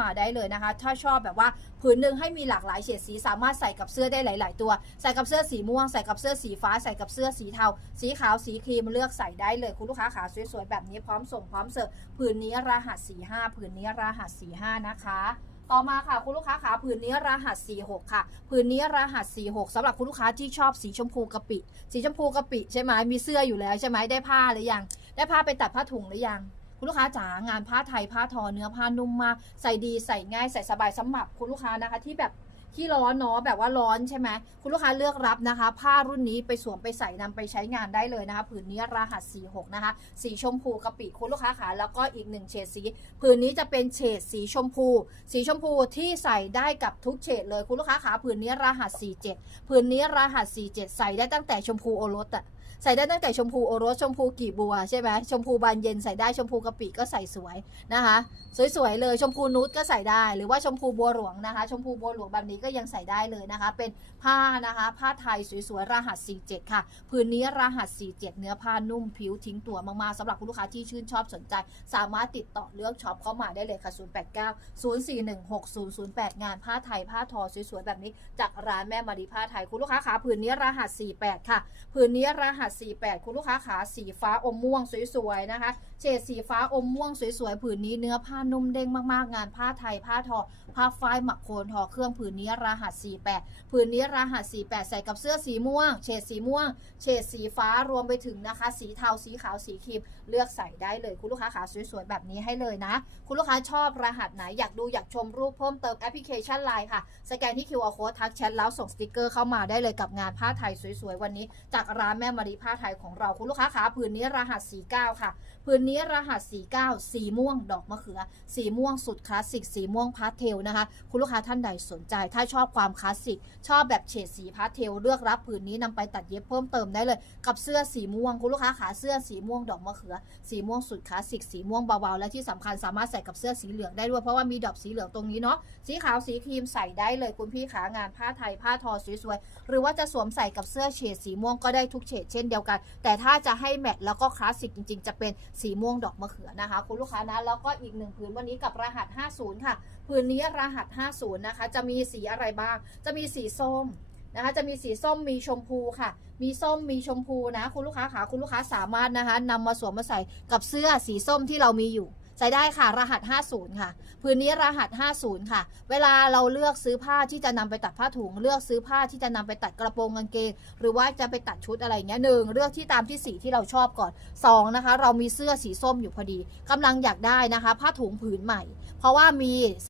มาได้เลยนะคะ ถ้าชอบแบบว่าผืนหนึ่งให้มีหลากหลายเฉดสี สามารถใส่กับเสื้อได้หลาย ๆ ตัว ใส่กับเสื้อสีม่วง ใส่กับเสื้อสีฟ้า ใส่กับเสื้อสีเทา สีขาว สีครีมเลือกใส่ได้เลย คุณลูกค้าขาสวย ๆ แบบนี้พร้อมส่งพร้อมเสิร์ฟ ผืนนี้รหัส 45 ผืนนี้รหัส 45 นะคะต่อมาค่ะคุณลูกค้าขาผืนนี้รหัส 46 ค่ะ ผืนนี้รหัส 46สำหรับคุณลูกค้าที่ชอบสีชมพูกะปิ สีชมพูกะปิใช่ไหมมีเสื้ออยู่แล้วใช่ไหมได้ผ้าหรือยัง ได้ผ้าไปตัดผ้าถุงหรือยัง คุณลูกค้าจ๋างานผ้าไทยผ้าทอเนื้อผ้านุ่มมากใส่ดีใส่ง่ายใส่สบายสำหรับคุณลูกค้านะคะที่แบบที่ร้อนเนาะแบบว่าร้อนใช่ไหมคุณลูกค้าเลือกรับนะคะ ผ้ารุ่นนี้ไปสวมไปใส่นำไปใช้งานได้เลยนะคะ ผืนนี้รหัส 46 นะคะ สีชมพูกะปิคุณลูกค้าขาแล้วก็อีกหนึ่งเฉดสี ผืนนี้จะเป็นเฉดสีชมพู สีชมพูที่ใส่ได้กับทุกเฉดเลยคุณลูกค้าขาผืนนี้รหัส 47 ผืนนี้รหัส 47 ใส่ได้ตั้งแต่ชมพูโอรสอะ ใส่ได้ตั้งแต่ชมพูโอรสชมพูกีบบัวใช่ไหมชมพูบานเย็นใส่ได้ชมพูกะปิก็ใส่สวยนะคะ สวยๆเลยชมพูนูดก็ใส่ได้ หรือว่าชมพูบัวหลวงนะคะ ชมพูบัวหลวงแบบนี้ก็ยังใส่ได้เลยนะคะ เป็นผ้านะคะ ผ้าไทยสวยๆรหัส 47 ค่ะผืนนี้รหัส 47 เนื้อผ้านุ่มผิวทิ้งตัวมากๆสำหรับคุณลูกค้าที่ชื่นชอบสนใจ สามารถติดต่อเลือกช็อปเข้ามาได้เลยค่ะ 089 041 6008 งานผ้าไทยผ้าทอสวยๆแบบนี้ จากร้านแม่มารีผ้าไทยคุณลูกค้าขาผืนนี้รหัส 48 ค่ะผืนนี้รหัส 48 คุณลูกค้าขาสีฟ้าอมม่วงสวยๆนะคะ เฉดสีฟ้าอมม่วงสวยๆผืนนี้เนื้อผ้านุ่มเด้งมากๆ งานผ้าไทยผ้าทอ ผ้าฝ้ายหมักโคนทอเครื่องผืนนี้รหัส 48 ผืนนี้รหัส 48 ใส่กับเสื้อสีม่วง เฉดสีม่วง เฉดสีฟ้ารวมไปถึงนะคะ สีเทาสีขาวสีครีมเลือกใส่ได้เลยคุณลูกค้าขาสวยๆแบบนี้ให้เลยนะ คุณลูกค้าชอบรหัสไหนอยากดูอยากชมรูปเพิ่มเติมแอปพลิเคชันไลน์ค่ะสแกนที่ QR code ทักแชทแล้วส่งสติกเกอร์เข้ามาได้เลยกับงานผ้าไทยสวยๆวันนี้ จากร้านแม่มารีผ้าไทยของเราคุณลูกค้าขาผืนนี้รหัส 49 ค่ะผืนนี้รหัส 49 สีม่วงดอกมะเขือ สีม่วงสุดคลาสสิก สีม่วงพาสเทลนะคะ คุณลูกค้าท่านใดสนใจ ถ้าชอบความคลาสสิก ชอบแบบเฉดสีพาสเทล เลือกรับผืนนี้นำไปตัดเย็บเพิ่มเติมได้เลย กับเสื้อสีม่วง คุณลูกค้าขาเสื้อสีม่วงดอกมะเขือ สีม่วงสุดคลาสสิก สีม่วงเบาๆ และที่สำคัญสามารถใส่กับเสื้อสีเหลืองได้ด้วย เพราะว่ามีดอกสีเหลืองตรงนี้เนาะ สีขาวสีครีมใส่ได้เลยคุณพี่ขางานผ้าไทยผ้าทอสวยๆ หรือว่าจะสวมใส่กับเสื้อเฉดสีม่วงก็ได้ทุกเฉดเช่นเดียวกัน แต่ถ้าจะให้แมทแล้วก็คลาสสิกจริง ๆ จะเป็นสีม่วงดอกมะเขือนะคะ คุณลูกค้านะแล้วก็อีกหนึ่งผืนวันนี้กับรหัส 50 ค่ะ ผืนนี้รหัส 50 นะคะ จะมีสีอะไรบ้าง จะมีสีส้มนะคะจะมีสีส้มมีชมพูค่ะ มีส้มมีชมพูนะ คุณลูกค้าขาคุณลูกค้าสามารถนะคะนำมาสวมมาใส่กับเสื้อสีส้มที่เรามีอยู่ ใช้ได้ค่ะ รหัส 50 ค่ะ พื้นนี้รหัส 50 ค่ะ เวลาเราเลือกซื้อผ้าที่จะนำไปตัดผ้าถุง เลือกซื้อผ้าที่จะนำไปตัดกระโปรงกางเกง หรือว่าจะไปตัดชุดอะไรเงี้ยหนึ่งเลือกที่ตามที่สีที่เราชอบก่อนสองนะคะ เรามีเสื้อสีส้มอยู่พอดีกำลังอยากได้นะคะ ผ้าถุงผืนใหม่ เพราะว่ามี